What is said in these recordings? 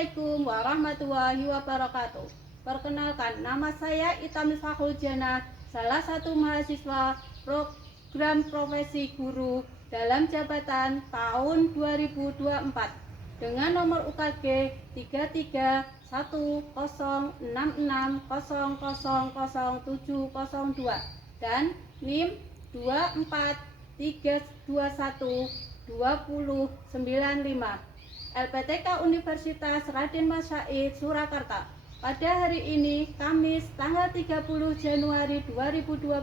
Assalamualaikum warahmatullahi wabarakatuh. Perkenalkan, nama saya Ita Mifahul Jana, salah satu mahasiswa program profesi guru dalam jabatan tahun 2024 dengan nomor UKG 331066000702 dan NIM 243212095 LPTK Universitas Raden Mas Said Surakarta. Pada hari ini, Kamis tanggal 30 Januari 2025,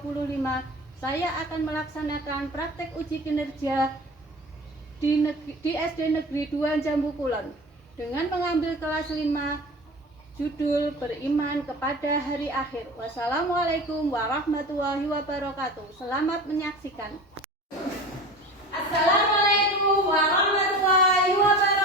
saya akan melaksanakan praktek uji kinerja di SD Negeri 2 Jambu Kulon dengan mengambil kelas 5 judul Beriman kepada Hari Akhir. Wassalamualaikum warahmatullahi wabarakatuh. Selamat menyaksikan. Assalamualaikum warahmatullahi wabarakatuh.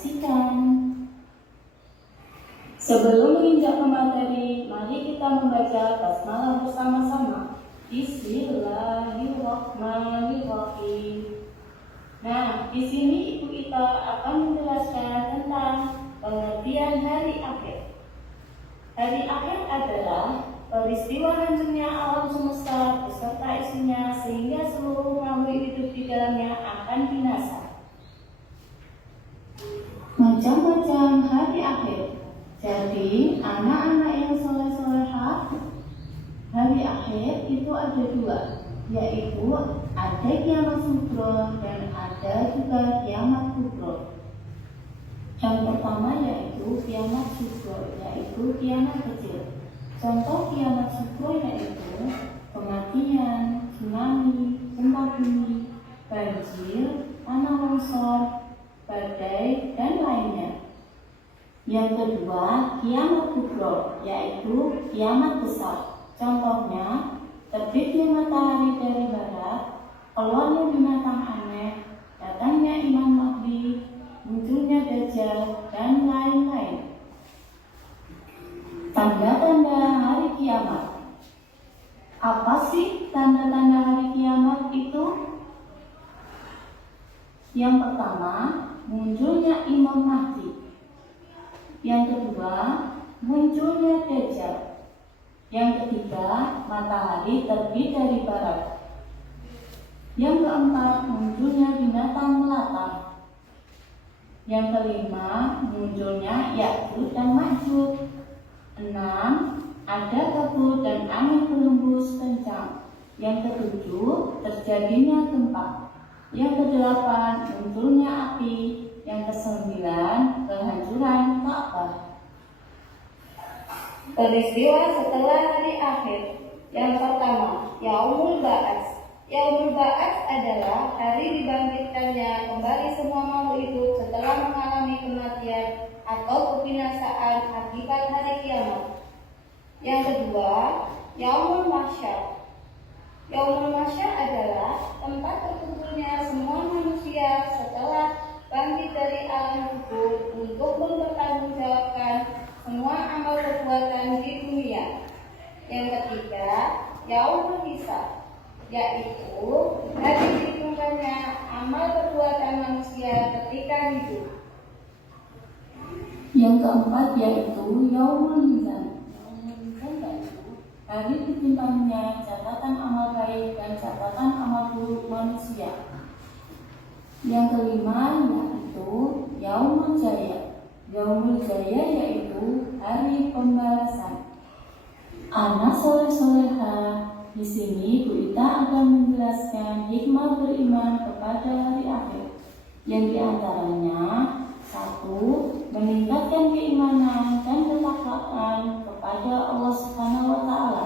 saksikan. Sebelum menginjak ke materi, mari kita membaca basmalah bersama-sama. Bismillahirrahmanirrahim. Nah, di sini Ibu Ita akan menjelaskan tentang pengertian hari akhir. Hari akhir adalah peristiwa hancurnya alam semesta beserta isinya sehingga seluruh makhluk hidup di dalamnya akan binasa. Macam-macam hari akhir. Jadi, anak-anak yang soleh-solehah, hari akhir itu ada dua, yaitu ada kiamat sugro dan ada juga kiamat kubro. Yang pertama yaitu kiamat sugro, yaitu kiamat kecil. Contoh kiamat sugro yaitu kematian, tsunami, gempa bumi, banjir, tanah longsor, badai, dan lainnya. Yang kedua, kiamat kubro, yaitu kiamat besar. Contohnya, terbitnya matahari dari barat, keluarnya binatang aneh, datangnya Imam Mahdi, munculnya Dajjal, dan lain-lain. Tanda-tanda hari kiamat. Apa sih tanda-tanda hari kiamat itu? Yang pertama, munculnya Imam Mahdi. Yang kedua, munculnya Dajjal. Yang ketiga, matahari terbit dari barat. Yang keempat, munculnya binatang melata. Yang kelima, munculnya Ya'juj dan Ma'juj. 6. Ada kabut dan angin berhembus kencang. Yang ketujuh, terjadinya gempa. Yang kedelapan, munculnya api. Yang kesembilan, kehancuran Ka'bah. Peristiwa setelah hari akhir. Yang pertama, Yaumul Ba'ats. Yaumul Ba'ats adalah hari dibangkitkannya kembali semua makhluk hidup setelah mengalami kematian atau kebinasaan akibat hari kiamat. Yang kedua, Yaumul Mahsyar. Yaumul Mahsyar adalah tempat berkumpulnya semua manusia setelah bangkit dari alam kubur untuk mempertanggungjawabkan semua amal perbuatan di dunia. Yang ketiga, Yaumul Hisab, yaitu hari dihitungkannya amal perbuatan manusia ketika hidup. Yang keempat yaitu Yaumul Mizan. Yaumul Mizan yaitu hari ditimpangnya catatan amal baik dan catatan amal buruk manusia. Yang kelima yaitu Yaumul Jaya. Yaumul Jaya yaitu hari pembalasan. Anak soleh-soleha, di sini Bu Ita akan menjelaskan hikmah beriman kepada hari akhir. Yang diantaranya 1. Meningkatkan keimanan dan ketakwaan kepada Allah Subhanahu wa Ta'ala.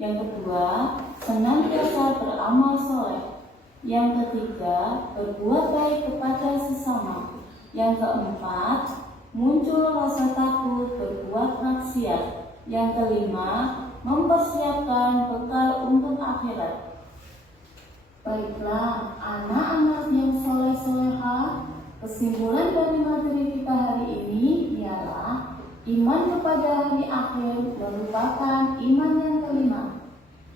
Yang kedua, senantiasa beramal soleh. Yang ketiga, berbuat baik kepada sesama. Yang keempat, muncul rasa takut berbuat maksiat. Yang kelima, mempersiapkan bekal untuk akhirat. Baiklah, anak-anak yang soleh-soleha, kesimpulan dari materi kita hari ini ialah iman kepada hari akhir merupakan iman yang kelima.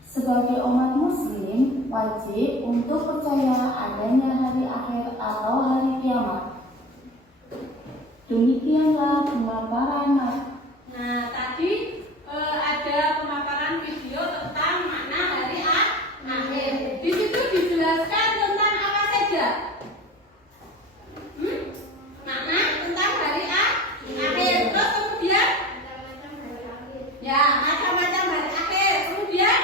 Sebagai umat muslim, wajib untuk percaya adanya hari akhir atau hari kiamat. Demikianlah pemaparan. Nah, tadi ada pemaparan video tentang makna hari akhir. Di situ dijelaskan tentang apa saja? Makna tentang hari akhir. Terus kemudian ya, macam-macam hari akhir. Kemudian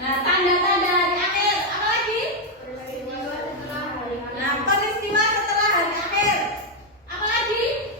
tanda-tanda hari akhir. Apa lagi? Nah, peristiwa setelah hari akhir. Apa lagi?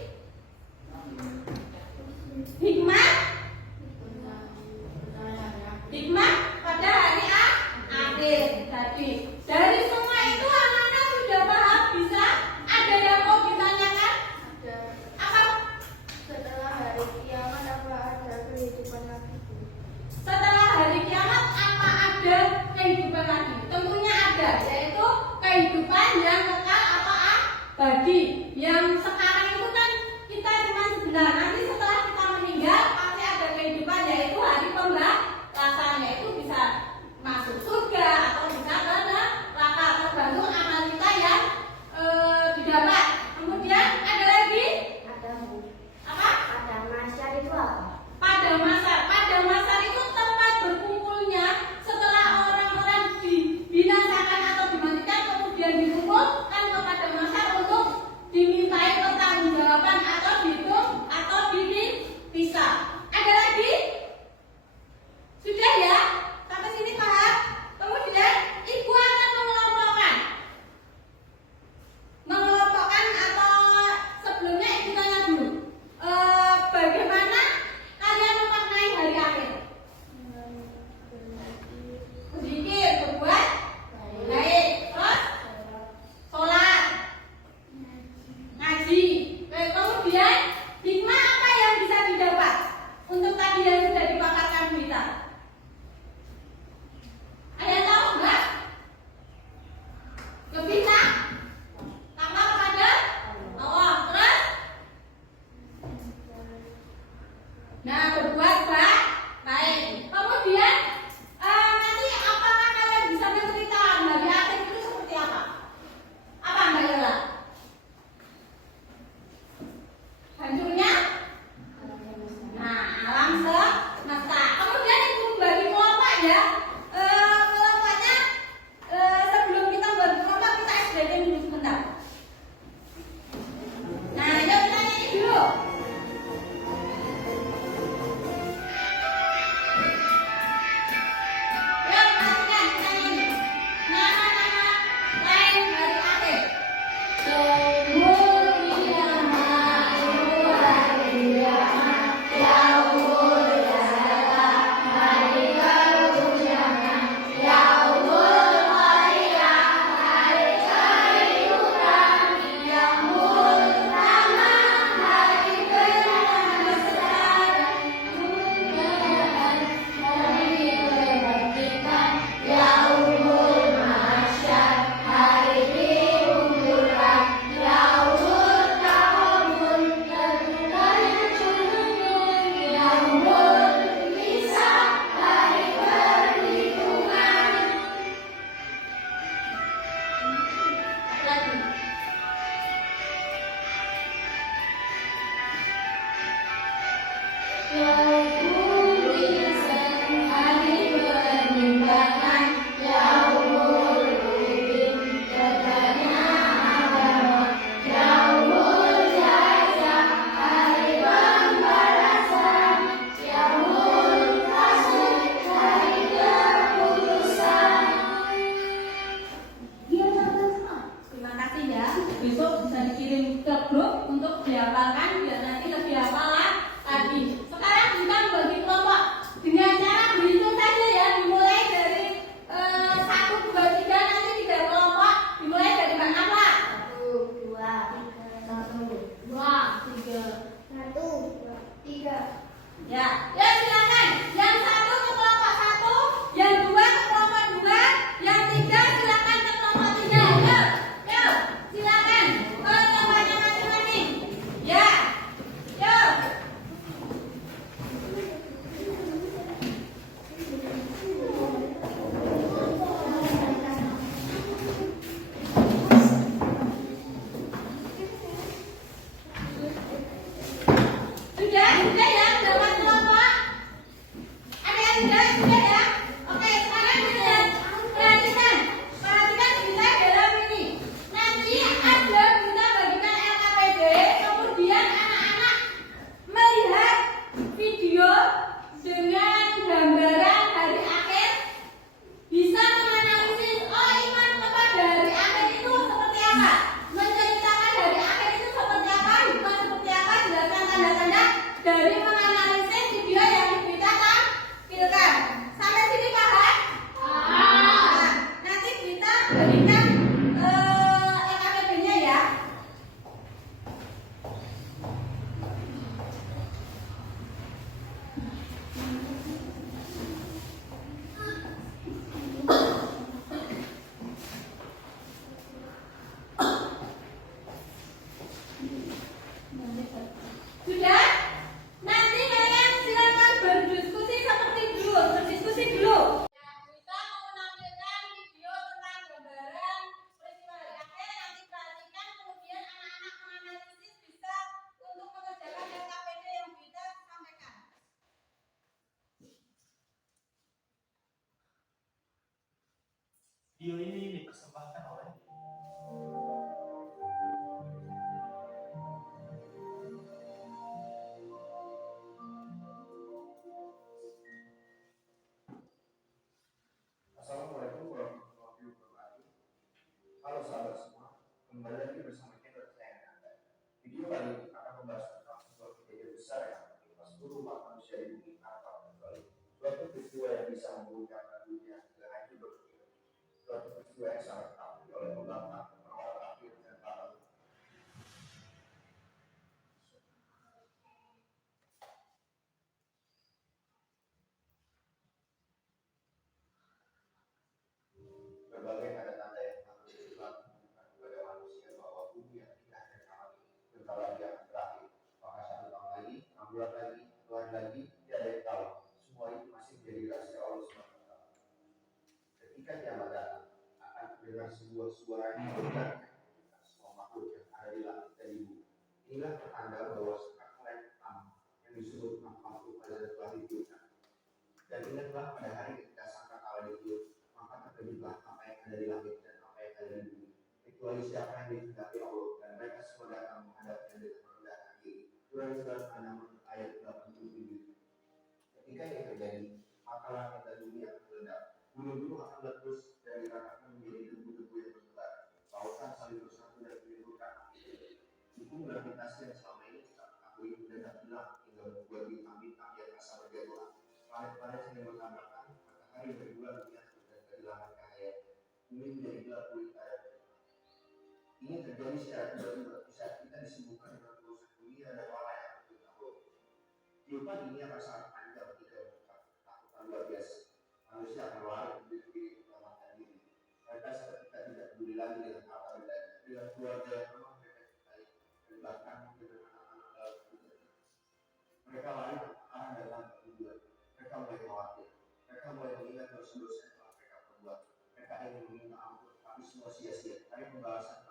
diumumkan kepada masa untuk dimintai pertanggungjawaban atau dihitung atau dipisah. Ada lagi? Sudah ya? Sampai sini paham? Kemudian ibu akan mengelompokkan atau sebelumnya ibu tanya dulu. Bagaimana kalian memaknai hari akhir? Sedikit berbuat baik, terus sholat, ngaji. Kemudian hikmah apa yang bisa didapat untuk tadi yang sudah dipaparkan kita? Ada yang tahu nggak? Lebih tak? Takwa kepada Allah. Terus? Nah, berbuat baik. Kemudian nanti apakah kalian bisa menceritakan hari akhir itu seperti apa? Apa Mbak Yola? Hancurnya? Nah, alam semesta. Kemudian ibu membagi kelompok ya. Kelompoknya sebelum kita membagi kelompok kita SDT dulu sebentar. Nah, yuk kita nyanyi dulu. Yuk perhatikan kita nyanyi. Nama-nama lain hari akhir. Lagi. Terima kasih ya. Besok bisa dikirim ke grup untuk dihafalkan biar nanti lebih hafal lagi. Sekarang kita bagi kelompok dengan cara berhitung saja ya. Dimulai dari 1, 2, 3 nanti 3 kelompok. Dimulai dari Mbak Nafla. 1, 2, 3. Ya, ya silakan. Yang 1 ke kelompok 1, yang 2 ke kelompok 2, yang 3 silakan ke kelompok 3. Yuk, silakan. Ke kelompoknya masing-masing. Ya, yuk. Sudah ya, dapat kelompok. Ada yang sudah ya. Oke, sekarang kita perhatikan berita dalam ini. Nanti ada kita bagikan LKPD, kemudian anak-anak melihat video dengan gambaran hari akhir, bisa menganalisis iman kepada hari akhir itu seperti apa, menceritakan hari akhir itu seperti apa, hikmah seperti apa, jelaskan tanda-tanda dari menganalisis video yang kita tampilkan. Sampai sini paham? Nah, nanti kita berikan LKPD-nya ya. sahabat semua, kembali lagi bersama channel saya Anda. Video kali ini akan membahas tentang sebuah kejadian besar yang menimpa seluruh umat manusia di bumi tanpa kecuali. Suatu peristiwa yang bisa mengguncangkan dunia hingga hancur berpikir. Suatu peristiwa yang sangat diakui oleh ulama, orang akhir dan para berbagai tanda-tanda yang harus dilakukan kepada manusia bahwa bumi yang tidak akan kami bentar lagi akan berakhir. Maka 1 tahun lagi, 6 bulan lagi, Tuhan lagi, tiada yang tahu. Semua itu masih menjadi rahasia Allah SWT. Ketika kiamat datang, akan terdengar sebuah suara yang menggetarkan kita semua makhluk yang ada di langit dan di bumi. Inilah pertanda bahwa sekalian yang disebut makhluk adalah telah ditiupkan. Dan ingatlah pada hari ketika sangkakala ditiup, maka terjadilah apa yang ada di langit dan apa yang ada di bumi. Kecuali siapa yang dikehendaki Allah, dan mereka semua datang menghadapnya dengan merendahkan diri. Surah Al-An'am ayat 87. Ketika ini terjadi, maka langit dan bumi akan meledak. Gunung-gunung akan meletus dan diratakan menjadi debu-debu yang bertebar. Lautan saling bersatu dan menimbulkan api. Hukum gravitasi yang selama ini kita ketahui mendadak hilang hingga membuat bintang-bintang yang asa berjatuhan. Planet-planet yang bertabrakan, matahari berbulan dunia dan kehilangan cahaya. Bumi menjadi gelap gulita. Ini terjadi secara tiba-tiba saat kita disibukkan dengan urusan dunia dan wala yang bertahu. Tiupan ini akan sangat panjang jika ketakutan luar biasa. Manusia akan lari berdiri menyelamatkan diri. Mereka seketika tidak peduli lagi dengan harta bendanya, dengan keluarga yang memang mereka cintai, dan bahkan dengan anak-anak dalam dunia. Mereka lari arah dalam tujuan. Mereka mulai khawatir. Mereka mulai mengingat dosa-dosa yang telah mereka perbuat. Mereka ingin meminta ampun, tapi semua sia-sia. Hari pembalasan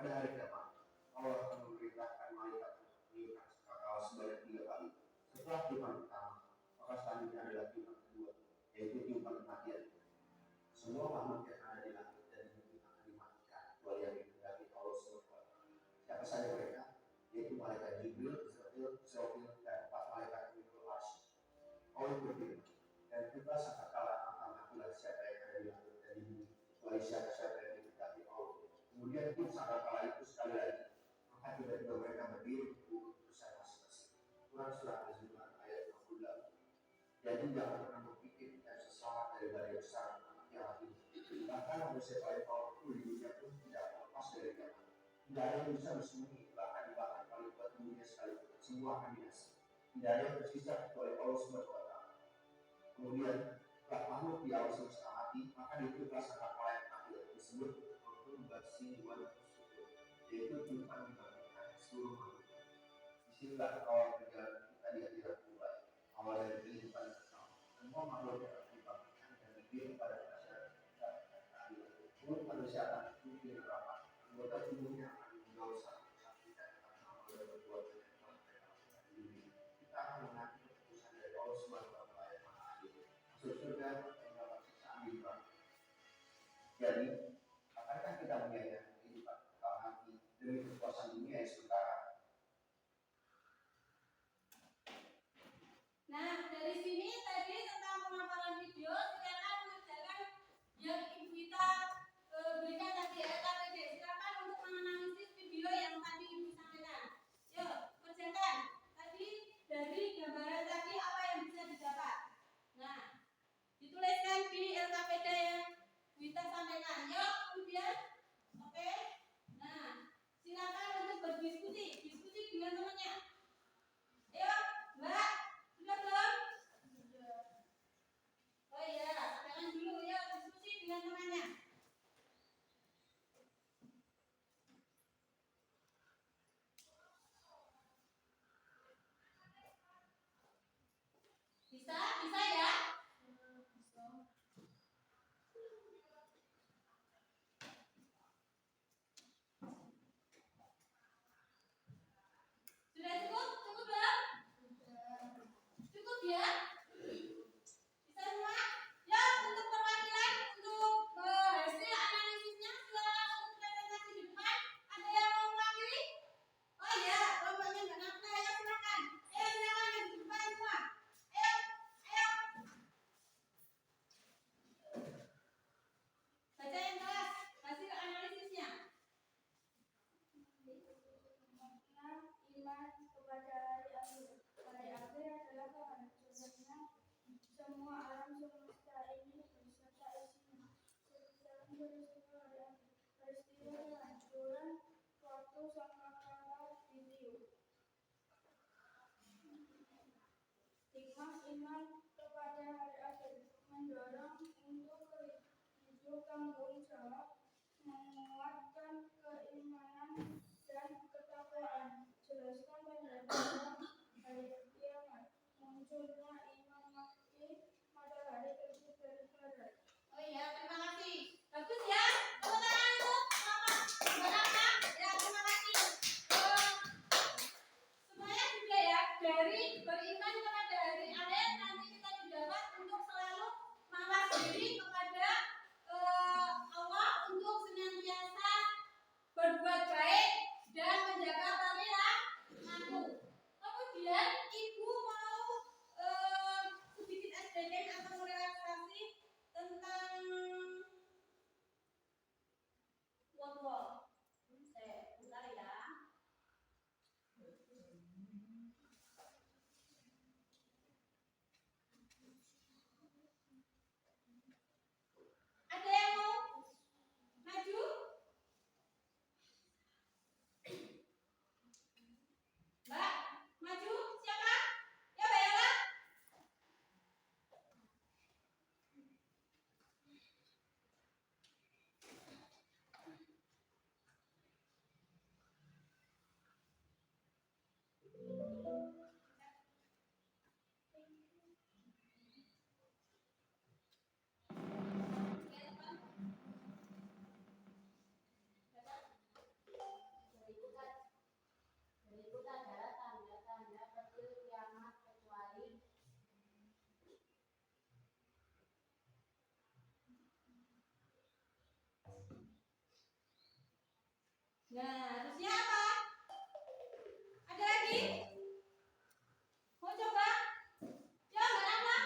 pada hari kiamat, Allah akan memerintahkan malaikat untuk mengirimkan sangkakala sebanyak 3 kali. Setelah tiupan pertama, maka selanjutnya adalah tiupan kedua, yaitu tiupan kematian. Semua makhluk yang ada di langit dan di bumi akan dimatikan, kecuali yang dikehendaki Allah SWT. Siapa saja mereka? Yaitu malaikat Jibril, Israfil, dan 4 malaikat Mikul Arsy. Allah berfirman, dan kita sangkakala akan matilah siapa yang ada di langit dan di bumi, kecuali siapa yang dikehendaki Allah. Kemudian tiup sangkakala itu sekali lagi, maka tiba-tiba mereka berdiri untuk urusan masing-masing. Surah Az-Zumar ayat 28. Jadi jangan pernah berpikir kita bisa selamat dari badai besar yang ini. Bahkan manusia paling powerful di dunia pun tidak lepas dari kiamat. Tidak ada yang bisa bersembunyi, bahkan paling kuat di dunia sekalipun. Semua akan binasa. Tidak ada yang tersisa kecuali Allah SWT. Kemudian, setelah makhluk di alam semesta mati, maka ditiuplah sangkakala yang terakhir disebut berbasi wal syukur, yaitu tiupan dibandingkan seluruh makhluk. Disinilah awal perjalanan kita di akhirat mulai. Awal dari kehidupan pertama, semua makhluk yang akan dibangkitkan dan dikirim pada masyarakat kita dan keadilan. Mulut manusia akan ditutup dengan rapat, anggota tubuhnya akan menggaul satu persatu dan karena Allah berbuat dengan telah mereka lakukan di dunia. Kita akan menanti keputusan dari Allah SWT yang maha adil. Masuk surga yang dapat siksaan di neraka. Jadi, akankah kita menyayangkan kehidupan kekal nanti demi kepuasan dunia yang sementara? Nah, dari sini tadi tentang pemaparan video, sekarang mengerjakan iman kepada hari akhir, mendorong untuk hidup tanggung jawab, menguatkan keimanan dan ketakwaan, jelaskan tanda-tanda hari kiamat, munculnya imam Mahdi pada hari tersebut dari barat. Oh iya, terima kasih. Bagus ya. Tepuk tangan untuk Bapak. Ya, terima kasih. Semuanya juga ya, dari beriman kepada hari akhir nanti kita didapat untuk selalu mawas diri kepada Allah, untuk senantiasa berbuat baik dan menjaga perilaku. Kemudian ibu mau sedikit SDG atau relaksasi tentang wall. Saya bentar ya. Ada yang mau maju? Mbak, maju siapa? Ya, Mbak Yola. Berikut adalah tanda-tanda kecil kiamat kecuali nah, harusnya apa? Ada lagi? Mau coba? Ya, Mbak Rahma.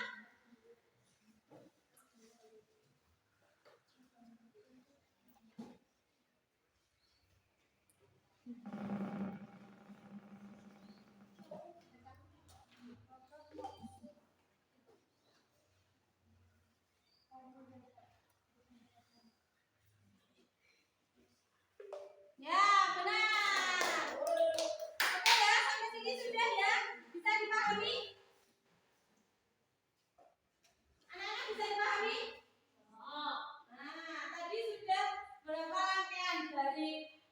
Ya, benar. Oke ya, sampai sini sudah ya. Bisa dipahami? Anak-anak bisa dipahami? Oh. Nah, tadi sudah berapa rangkaian dari